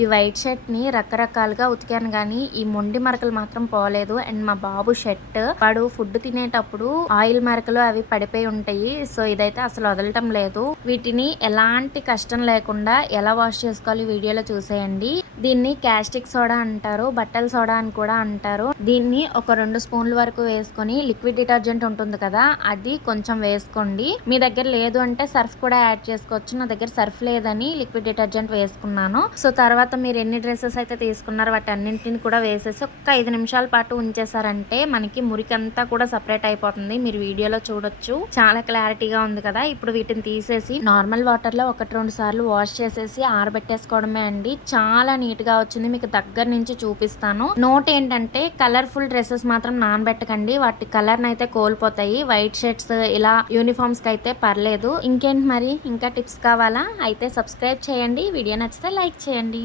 ఈ వైట్ షర్ట్‌ని రకరకాలుగా ఉతికాను గానీ, ఈ మొండి మరకలు మాత్రం పోలేదు. అండ్ మా బాబు షర్ట్ వాడు ఫుడ్ తినేటప్పుడు ఆయిల్ మరకలు అవి పడిపోయి ఉంటాయి. సో, ఇదైతే అసలు వదలటం లేదు. వీటిని ఎలాంటి కష్టం లేకుండా ఎలా వాష్ చేసుకోవాలి వీడియోలో చూసేయండి. దీన్ని క్యాస్టిక్ సోడా అంటారు. బట్టల సోడా అని కూడా అంటారు. దీన్ని ఒక 2 స్పూన్ల వరకు వేసుకొని లిక్విడ్ డిటర్జెంట్ ఉంటుంది కదా, అది కొంచెం వేసుకోండి. మీ దగ్గర లేదు అంటే సర్ఫ్ కూడా యాడ్ చేసుకోవచ్చు. నా దగ్గర సర్ఫ్ లేదని లిక్విడ్ డిటర్జెంట్ వేసుకున్నాను. సో, తర్వాత మీరు ఎన్ని డ్రెస్సెస్ అయితే తీసుకున్నారో వాటి అన్నింటిని కూడా వేసేసి ఒక 5 నిమిషాల పాటు ఉంచేసారంటే మనకి మురికంతా కూడా సపరేట్ అయిపోతుంది. మీరు వీడియోలో చూడొచ్చు. చాలా క్లారిటీగా ఉంది కదా. ఇప్పుడు వీటిని తీసేసి నార్మల్ వాటర్లో 1-2 సార్లు వాష్ చేసేసి ఆరబెట్టేసుకోవడమే అండి. చాలా నీట్ గా వచ్చింది. మీకు దగ్గర నుంచి చూపిస్తాను. నోట్ ఏంటంటే కలర్ఫుల్ డ్రెస్సెస్ మాత్రం నానబెట్టకండి. వాటి కలర్ అయితే కోల్పోతాయి. వైట్ షర్ట్స్ ఇలా యూనిఫామ్స్ కి అయితే పర్లేదు. ఇంకేంటి మరి ఇంకా టిప్స్ కావాలా? అయితే సబ్స్క్రైబ్ చేయండి. వీడియో నచ్చితే లైక్ చేయండి.